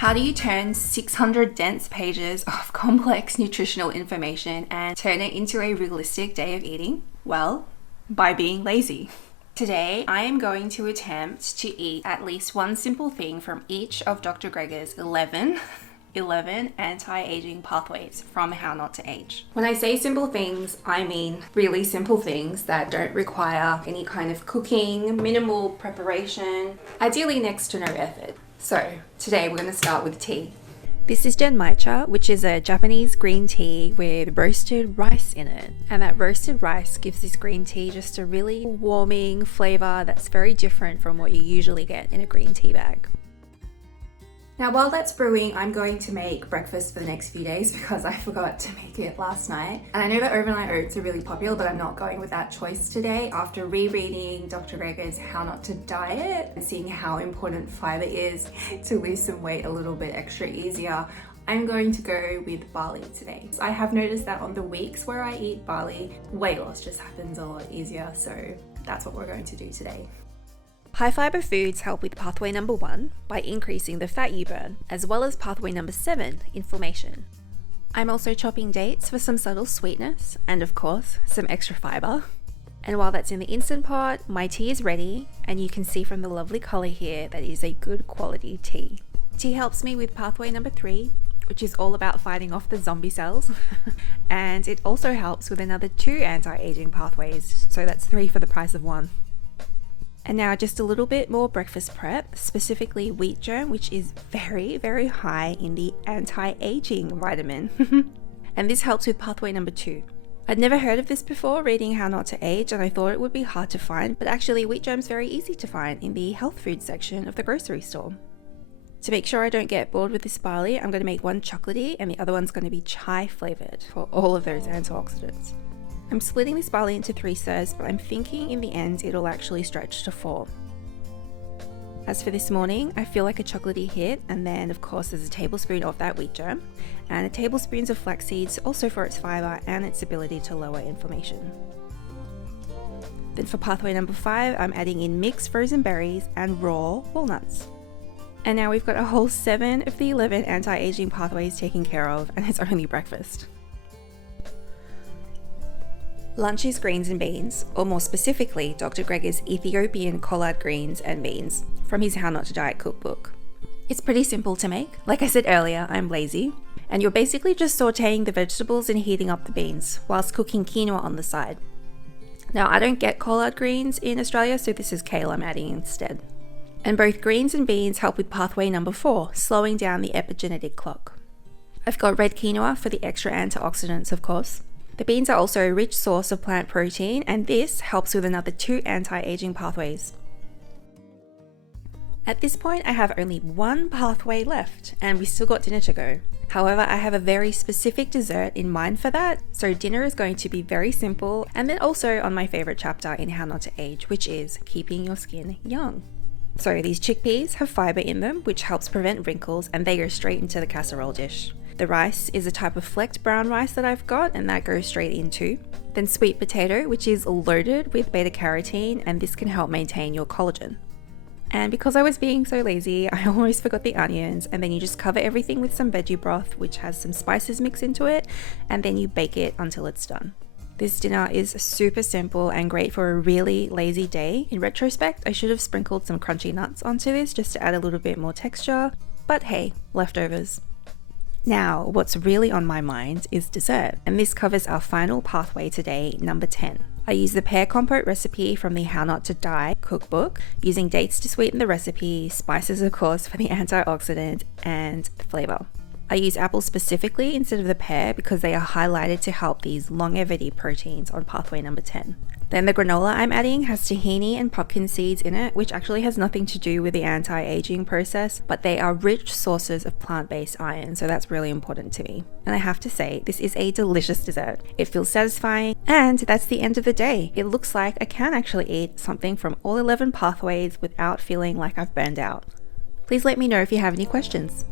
How do you turn 600 dense pages of complex nutritional information and turn it into a realistic day of eating? Well, by being lazy. Today, I am going to attempt to eat at least one simple thing from each of Dr. Greger's 11 anti-aging pathways from How Not to Age. When I say simple things, I mean really simple things that don't require any kind of cooking, minimal preparation, ideally next to no effort. So today we're going to start with tea. This is Genmaicha, which is a Japanese green tea with roasted rice in it. And that roasted rice gives this green tea just a really warming flavor that's very different from what you usually get in a green tea bag. Now while that's brewing, I'm going to make breakfast for the next few days because I forgot to make it last night. And I know that overnight oats are really popular, but I'm not going with that choice today. After rereading Dr. Greger's How Not to Diet and seeing how important fiber is to lose some weight a little bit extra easier, I'm going to go with barley today. I have noticed that on the weeks where I eat barley, weight loss just happens a lot easier. So that's what we're going to do today. High fiber foods help with pathway number 1 by increasing the fat you burn, as well as pathway number 7, inflammation. I'm also chopping dates for some subtle sweetness and, of course, some extra fiber. And while that's in the Instant Pot, my tea is ready, and you can see from the lovely color here that it is a good quality tea. Tea helps me with pathway number 3, which is all about fighting off the zombie cells. And it also helps with another 2 anti-aging pathways, so that's 3 for the price of 1. And now just a little bit more breakfast prep, specifically wheat germ, which is very, very high in the anti-aging vitamin. And this helps with pathway number 2. I'd never heard of this before reading How Not to Age, and I thought it would be hard to find, but actually wheat germ's very easy to find in the health food section of the grocery store. To make sure I don't get bored with this barley, I'm going to make one chocolatey and the other one's going to be chai flavored for all of those antioxidants. I'm splitting this barley into 3 serves, but I'm thinking in the end it'll actually stretch to 4. As for this morning, I feel like a chocolatey hit, and then of course there's a tablespoon of that wheat germ, and a tablespoon of flax seeds, also for its fiber and its ability to lower inflammation. Then for pathway number 5, I'm adding in mixed frozen berries and raw walnuts. And now we've got a whole 7 of the 11 anti-aging pathways taken care of, and it's only breakfast. Lunch is greens and beans, or more specifically, Dr. Greger's Ethiopian collard greens and beans from his How Not to Diet cookbook. It's pretty simple to make. Like I said earlier, I'm lazy. And you're basically just sauteing the vegetables and heating up the beans, whilst cooking quinoa on the side. Now, I don't get collard greens in Australia, so this is kale I'm adding instead. And both greens and beans help with pathway number 4, slowing down the epigenetic clock. I've got red quinoa for the extra antioxidants, of course. The beans are also a rich source of plant protein, and this helps with another 2 anti-aging pathways. At this point, I have only 1 pathway left, and we still got dinner to go. However, I have a very specific dessert in mind for that, so dinner is going to be very simple, and then also on my favorite chapter in How Not to Age, which is keeping your skin young. So these chickpeas have fiber in them, which helps prevent wrinkles, and they go straight into the casserole dish. The rice is a type of flecked brown rice that I've got, and that goes straight into. Then sweet potato, which is loaded with beta carotene, and this can help maintain your collagen. And because I was being so lazy, I almost forgot the onions, and then you just cover everything with some veggie broth, which has some spices mixed into it, and then you bake it until it's done. This dinner is super simple and great for a really lazy day. In retrospect, I should have sprinkled some crunchy nuts onto this just to add a little bit more texture, but hey, leftovers. Now, what's really on my mind is dessert, and this covers our final pathway today, number 10. I use the pear compote recipe from the How Not to Diet cookbook, using dates to sweeten the recipe, spices of course for the antioxidant, and flavor. I use apples specifically instead of the pear because they are highlighted to help these longevity proteins on pathway number 10. Then the granola I'm adding has tahini and pumpkin seeds in it, which actually has nothing to do with the anti-aging process, but they are rich sources of plant-based iron, so that's really important to me. And I have to say, this is a delicious dessert. It feels satisfying, and that's the end of the day. It looks like I can actually eat something from all 11 pathways without feeling like I've burned out. Please let me know if you have any questions.